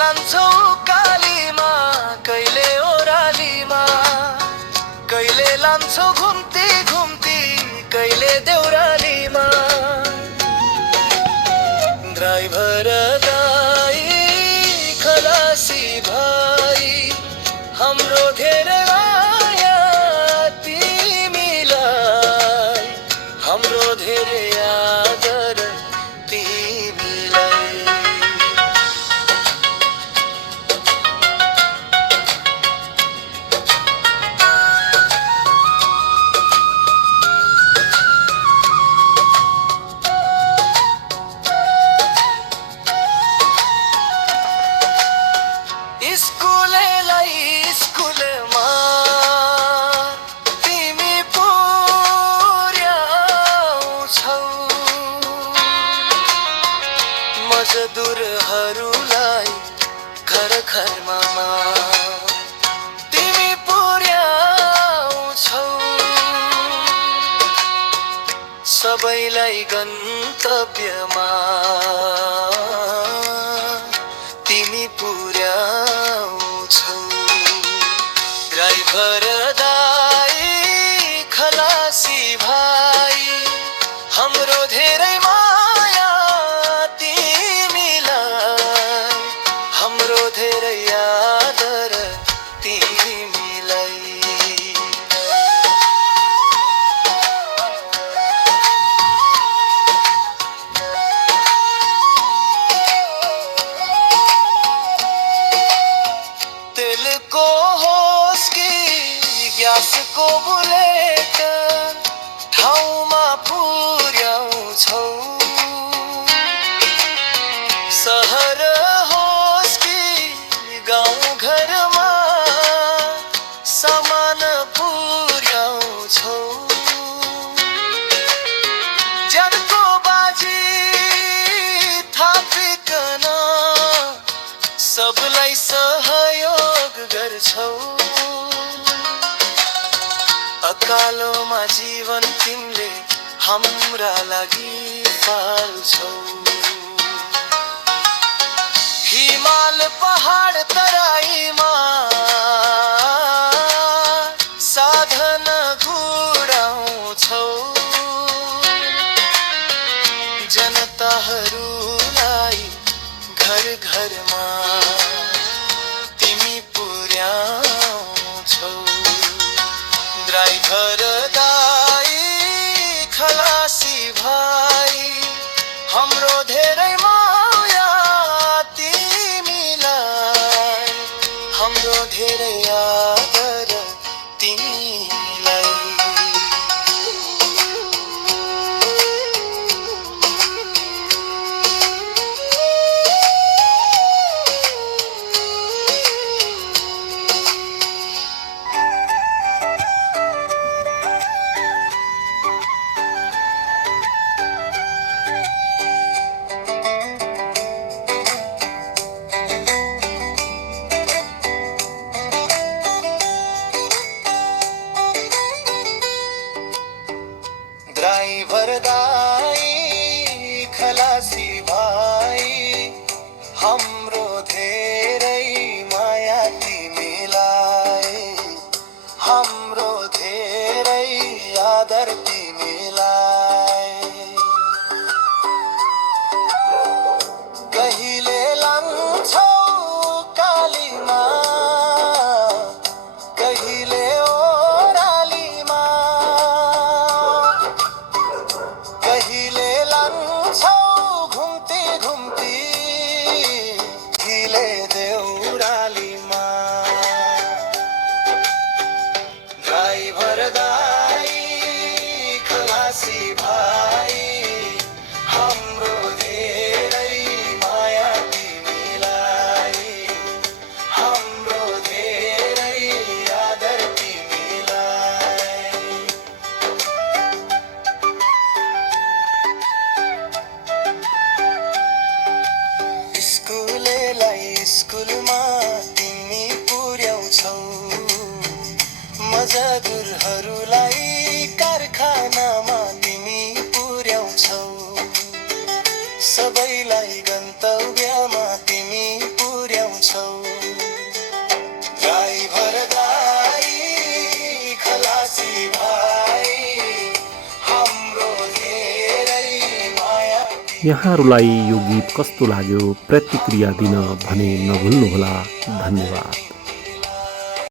लान्छौ कालीमा कहिले ओरालीमा, कहिले लान्छौ घुम्ती घुम्ती कहिले देउरालीमा। ड्राइभर दाइ खलासी भाइ हाम्रो धेरै माया तिमीलाई, हाम्रो धेरै आदर तिमीलाई। स्कुलेलाई स्कुलमा तिमी पुर्याउँछौ, मजदुरहरूलाई घर घरमा तिमी पुर्याउँछौ, सबैलाई गन्तव्यमा तिमी पुर्याउँछौ। ड्राइभर दाइ खलासी भाइ हाम्रो धेरै माया तिमीलाई, हाम्रो धेरै आदर तिमीलाई। तेलको होस् कि ग्यासको बुलेट ठाउँमा पुर्याउँछौ, सहर होस् कि गाउँ घरमा सामान पुर्याउँछौ। ज्यानको बाजी थापिकन सबलाई सहयोग गर्छौ, अकालोमा जीवन तिमीले हाम्रा लागि पाल्छौ। हिमाल पहाड तराईमा साधन घुडाउँछौ, जनताहरूलाई घर घरमा तिमी पुर्याउँछौ। ड्राइभर दाइ खलासी भाइ हाम्रो धेरै माया तिमीलाई, हाम्रो धेरै आदर तिमीलाई। ड्राइभर दाइ खलासी भाइ हाम्रो धेरै माया तिमीलाई, हाम्रो धेरै आदर तिमीलाई। कहिले लान्छौ कालीमा कहिले ओरालीमा, कहिले लान्छौ घुम्ती घुम्ती कहिले देउरालीमा। ड्राइभर दाइ खलासी भाइ हाम्रो धेरै माया तिमीलाई, हाम्रो धेरै आदर तिमीलाई। स्कुलेलाई स्कुलमा तिमी पुर्याउँछौ, मजदुरहरूलाई कारखानामा तिमी पुर्याउँछौ, सबैलाई गन्तव्यमा तिमी पुर्याउँछौ। पुर्याउँछौ ड्राइभर दाइ खलासी भाइ हाम्रो धेरै माया यहाँहरूलाई यो गीत कस्तो लाग्यो प्रतिक्रिया दिन भने नभुल्नुहोला। धन्यवाद।